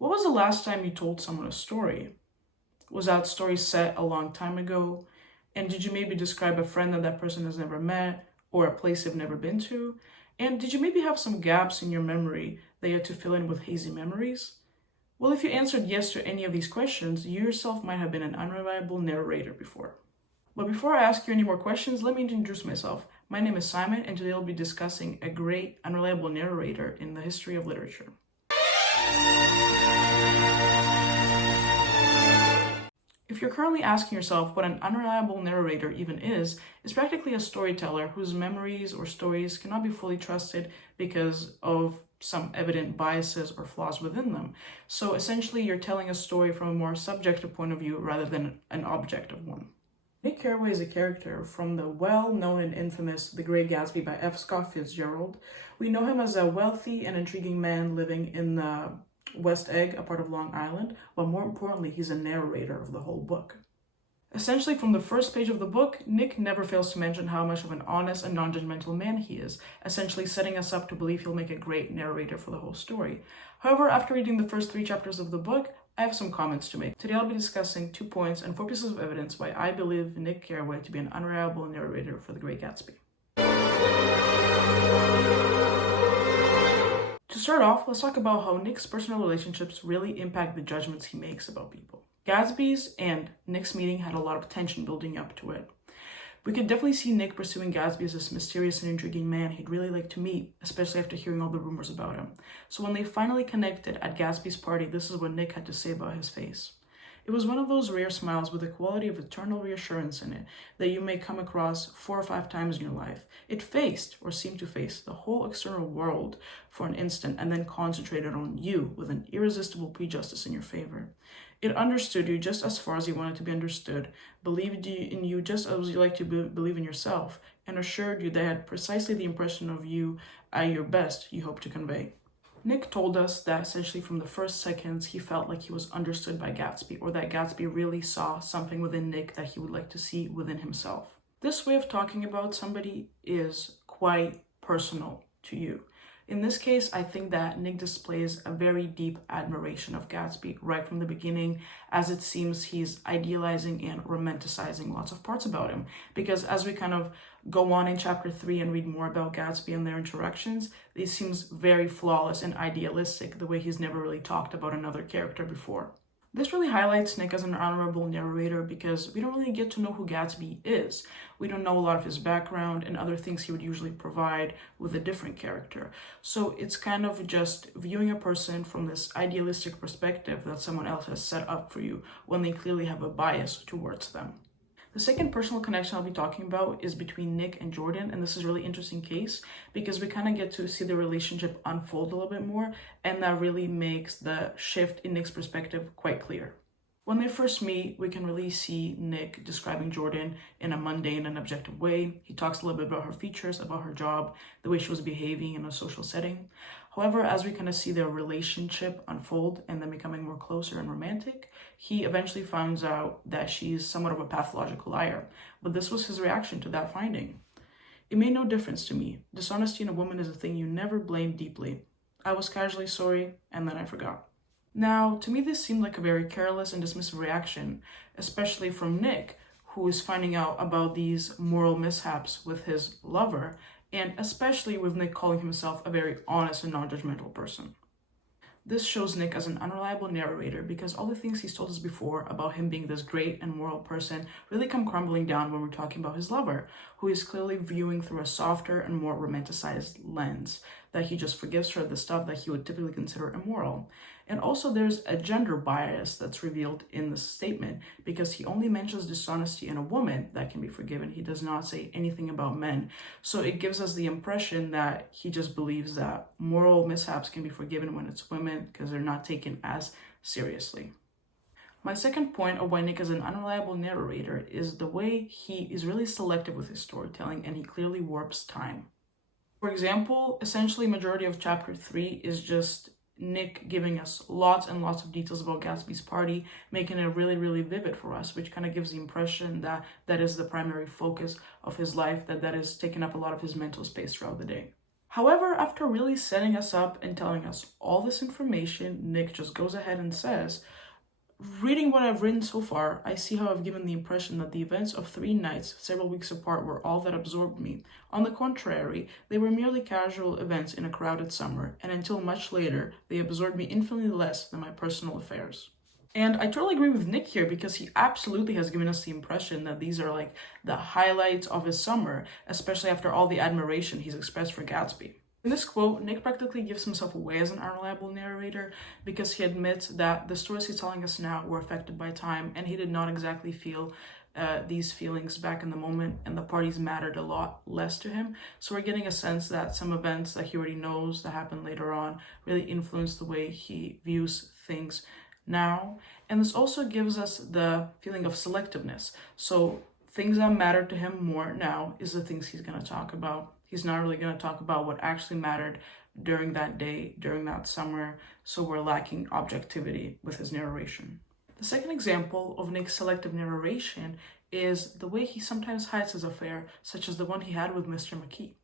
What was the last time you told someone a story? Was that story set a long time ago? And did you maybe describe a friend that that person has never met or a place they've never been to? And did you maybe have some gaps in your memory that you had to fill in with hazy memories? Well, if you answered yes to any of these questions, you yourself might have been an unreliable narrator before. But before I ask you any more questions, let me introduce myself. My name is Simon, and today I'll be discussing a great unreliable narrator in the history of literature. If you're currently asking yourself what an unreliable narrator even is, it's practically a storyteller whose memories or stories cannot be fully trusted because of some evident biases or flaws within them. So essentially, you're telling a story from a more subjective point of view rather than an objective one. Nick Carraway is a character from the well-known and infamous The Great Gatsby by F. Scott Fitzgerald. We know him as a wealthy and intriguing man living in West Egg, a part of Long Island, but more importantly, he's a narrator of the whole book. Essentially, from the first page of the book, Nick never fails to mention how much of an honest and non-judgmental man he is, essentially setting us up to believe he'll make a great narrator for the whole story. However, after reading the first 3 chapters of the book, I have some comments to make. Today I'll be discussing 2 points and 4 pieces of evidence why I believe Nick Carraway to be an unreliable narrator for The Great Gatsby. To start off, let's talk about how Nick's personal relationships really impact the judgments he makes about people. Gatsby's and Nick's meeting had a lot of tension building up to it. We could definitely see Nick pursuing Gatsby as this mysterious and intriguing man he'd really like to meet, especially after hearing all the rumors about him. So when they finally connected at Gatsby's party, this is what Nick had to say about his face. It was one of those rare smiles with a quality of eternal reassurance in it that you may come across 4 or 5 times in your life. It faced, or seemed to face, the whole external world for an instant and then concentrated on you with an irresistible prejudice in your favor. It understood you just as far as you wanted to be understood, believed in you just as you like to believe in yourself, and assured you they had precisely the impression of you at your best you hope to convey. Nick told us that essentially from the first seconds he felt like he was understood by Gatsby, or that Gatsby really saw something within Nick that he would like to see within himself. This way of talking about somebody is quite personal to you. In this case, I think that Nick displays a very deep admiration of Gatsby right from the beginning, as it seems he's idealizing and romanticizing lots of parts about him. Because as we kind of go on in chapter 3 and read more about Gatsby and their interactions, it seems very flawless and idealistic, the way he's never really talked about another character before. This really highlights Nick as an honorable narrator because we don't really get to know who Gatsby is. We don't know a lot of his background and other things he would usually provide with a different character. So it's kind of just viewing a person from this idealistic perspective that someone else has set up for you when they clearly have a bias towards them. The second personal connection I'll be talking about is between Nick and Jordan, and this is a really interesting case because we kind of get to see the relationship unfold a little bit more, and that really makes the shift in Nick's perspective quite clear. When they first meet, we can really see Nick describing Jordan in a mundane and objective way. He talks a little bit about her features, about her job, the way she was behaving in a social setting. However, as we kind of see their relationship unfold and then becoming more closer and romantic, he eventually finds out that she's somewhat of a pathological liar. But this was his reaction to that finding. It made no difference to me. Dishonesty in a woman is a thing you never blame deeply. I was casually sorry, and then I forgot. Now, to me, this seemed like a very careless and dismissive reaction, especially from Nick, who is finding out about these moral mishaps with his lover, and especially with Nick calling himself a very honest and non-judgmental person. This shows Nick as an unreliable narrator because all the things he's told us before about him being this great and moral person really come crumbling down when we're talking about his lover, who is clearly viewing through a softer and more romanticized lens, that he just forgives her the stuff that he would typically consider immoral. And also there's a gender bias that's revealed in this statement because he only mentions dishonesty in a woman that can be forgiven. He does not say anything about men. So it gives us the impression that he just believes that moral mishaps can be forgiven when it's women because they're not taken as seriously. My second point of why Nick is an unreliable narrator is the way he is really selective with his storytelling and he clearly warps time. For example, essentially majority of chapter 3 is just Nick giving us lots and lots of details about Gatsby's party, making it really, really vivid for us, which kind of gives the impression that that is the primary focus of his life, that is taking up a lot of his mental space throughout the day. However, after really setting us up and telling us all this information, Nick just goes ahead and says, reading what I've written so far, I see how I've given the impression that the events of 3 nights, several weeks apart, were all that absorbed me. On the contrary, they were merely casual events in a crowded summer, and until much later, they absorbed me infinitely less than my personal affairs. And I totally agree with Nick here, because he absolutely has given us the impression that these are like the highlights of his summer, especially after all the admiration he's expressed for Gatsby. In this quote, Nick practically gives himself away as an unreliable narrator, because he admits that the stories he's telling us now were affected by time, and he did not exactly feel these feelings back in the moment, and the parties mattered a lot less to him. So we're getting a sense that some events that he already knows that happened later on really influenced the way he views things now. And this also gives us the feeling of selectiveness. So things that matter to him more now is the things he's going to talk about. He's not really going to talk about what actually mattered during that day, during that summer, so we're lacking objectivity with his narration. The second example of Nick's selective narration is the way he sometimes hides his affair, such as the one he had with Mr. McKee.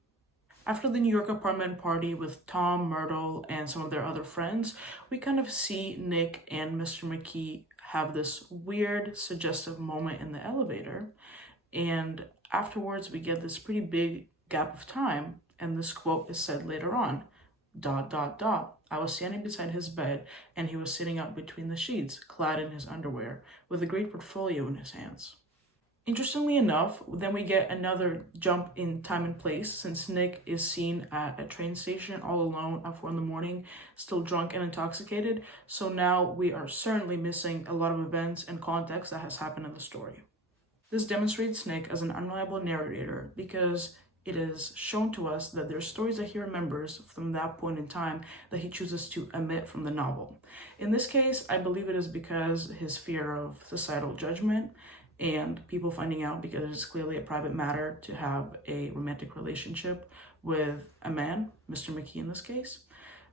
After the New York apartment party with Tom, Myrtle, and some of their other friends, we kind of see Nick and Mr. McKee have this weird, suggestive moment in the elevator, and afterwards we get this pretty big gap of time, and this quote is said later on, ... I was standing beside his bed, and he was sitting up between the sheets, clad in his underwear, with a great portfolio in his hands. Interestingly enough, then we get another jump in time and place, since Nick is seen at a train station all alone at 4 a.m, still drunk and intoxicated, so now we are certainly missing a lot of events and context that has happened in the story. This demonstrates Nick as an unreliable narrator, because it is shown to us that there are stories that he remembers from that point in time that he chooses to omit from the novel. In this case, I believe it is because his fear of societal judgment and people finding out, because it's clearly a private matter to have a romantic relationship with a man, Mr. McKee in this case.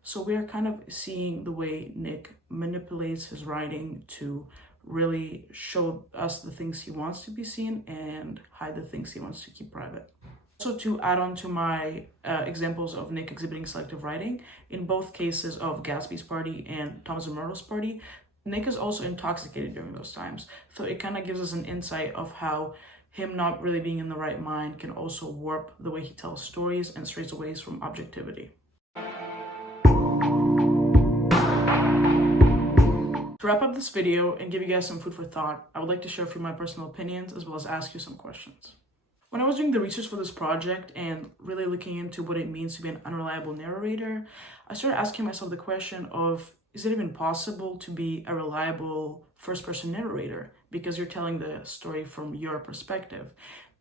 So we are kind of seeing the way Nick manipulates his writing to really show us the things he wants to be seen and hide the things he wants to keep private. Also, to add on to my examples of Nick exhibiting selective writing, in both cases of Gatsby's party and Thomas and Myrtle's party, Nick is also intoxicated during those times. So it kind of gives us an insight of how him not really being in the right mind can also warp the way he tells stories and strays away from objectivity. To wrap up this video and give you guys some food for thought, I would like to share a few of my personal opinions as well as ask you some questions. When I was doing the research for this project and really looking into what it means to be an unreliable narrator, I started asking myself the question of, is it even possible to be a reliable first-person narrator because you're telling the story from your perspective?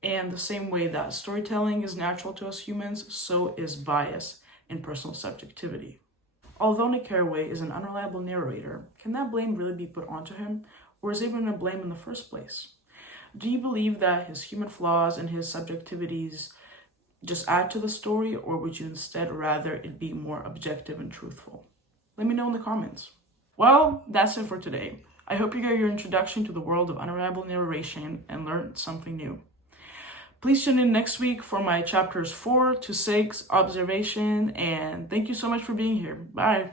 And the same way that storytelling is natural to us humans, so is bias and personal subjectivity. Although Nick Carraway is an unreliable narrator, can that blame really be put onto him? Or is it even a blame in the first place? Do you believe that his human flaws and his subjectivities just add to the story, or would you instead rather it be more objective and truthful? Let me know in the comments. Well, that's it for today. I hope you got your introduction to the world of unreliable narration and learned something new. Please tune in next week for my chapters 4 to 6 observation, and thank you so much for being here. Bye.